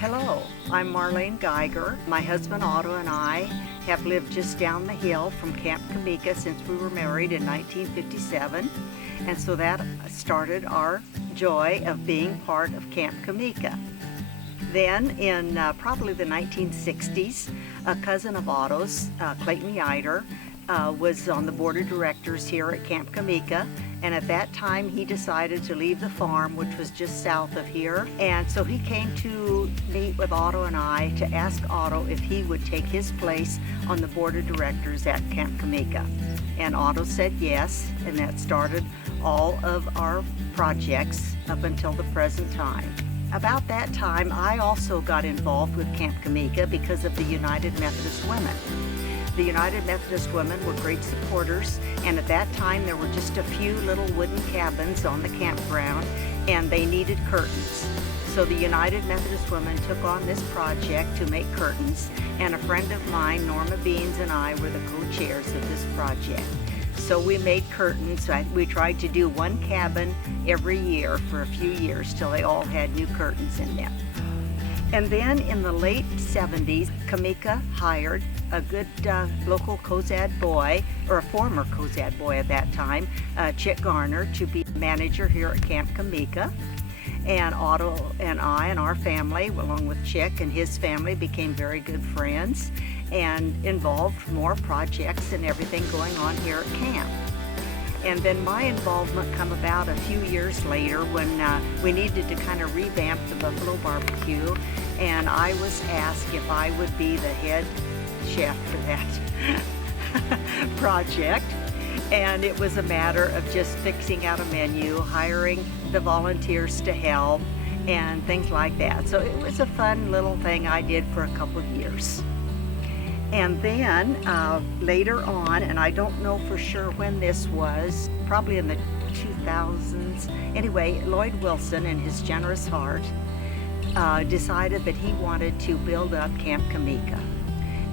Hello, I'm Marlene Geiger. My husband Otto and I have lived just down the hill from Camp Comeca since we were married in 1957, and so that started our joy of being part of Camp Comeca. Then in probably the 1960s, a cousin of Otto's, Clayton Geiger, was on the board of directors here at Camp Comeca, and at that time he decided to leave the farm, which was just south of here, and so he came to meet with Otto and I to ask Otto if he would take his place on the board of directors at Camp Comeca. And Otto said yes, and that started all of our projects up until the present time. About that time, I also got involved with Camp Comeca because of the United Methodist Women. The United Methodist Women were great supporters, and at that time there were just a few little wooden cabins on the campground, and they needed curtains. So the United Methodist Women took on this project to make curtains, and a friend of mine, Norma Beans, and I were the co-chairs of this project. So we made curtains. We tried to do one cabin every year for a few years till they all had new curtains in them. And then in the late 70s, Comeca hired a good local Cozad boy, or a former Cozad boy at that time, Chick Garner, to be manager here at Camp Comeca. And Otto and I and our family, along with Chick and his family, became very good friends and involved more projects and everything going on here at camp. And then my involvement come about a few years later when we needed to kind of revamp the Buffalo Barbecue, and I was asked if I would be the head chef for that project. And it was a matter of just fixing out a menu, hiring the volunteers to help, and things like that. So it was a fun little thing I did for a couple of years. And then later on, and I don't know for sure when this was, probably in the 2000s. Anyway, Lloyd Wilson, in his generous heart, decided that he wanted to build up Camp Comeca.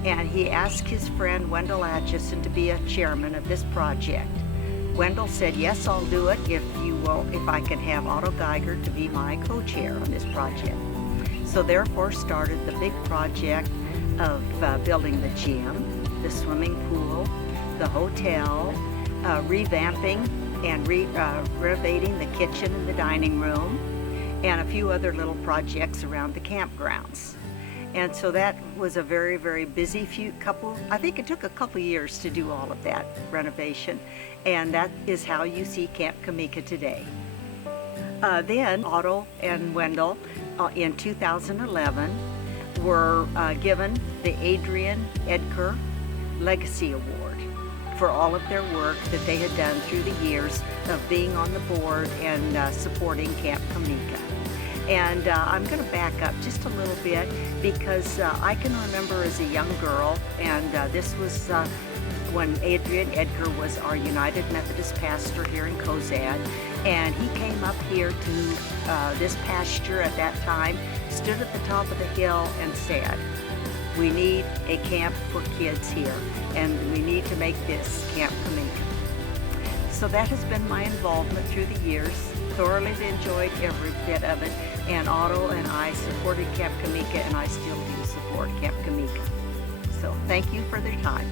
And he asked his friend Wendell Atchison to be a chairman of this project. Wendell said, yes, I'll do it if I can have Otto Geiger to be my co-chair on this project. So therefore started the big project of building the gym, the swimming pool, the hotel, revamping and renovating the kitchen and the dining room, and a few other little projects around the campgrounds. And so that was a very, very busy I think it took a couple years to do all of that renovation, and that is how you see Camp Comeca today. Then Otto and Wendell in 2011 were given the Adrian Edgar Legacy Award for all of their work that they had done through the years of being on the board and supporting Camp Comeca. And I'm going to back up just a little bit because I can remember as a young girl, and this was when Adrian Edgar was our United Methodist pastor here in Cozad, and he came up here to this pasture at that time, stood at the top of the hill and said, we need a camp for kids here, and we need to make this Camp Comeca. So that has been my involvement through the years. Thoroughly enjoyed every bit of it, and Otto and I supported Camp Comeca, and I still do support Camp Comeca. So thank you for their time.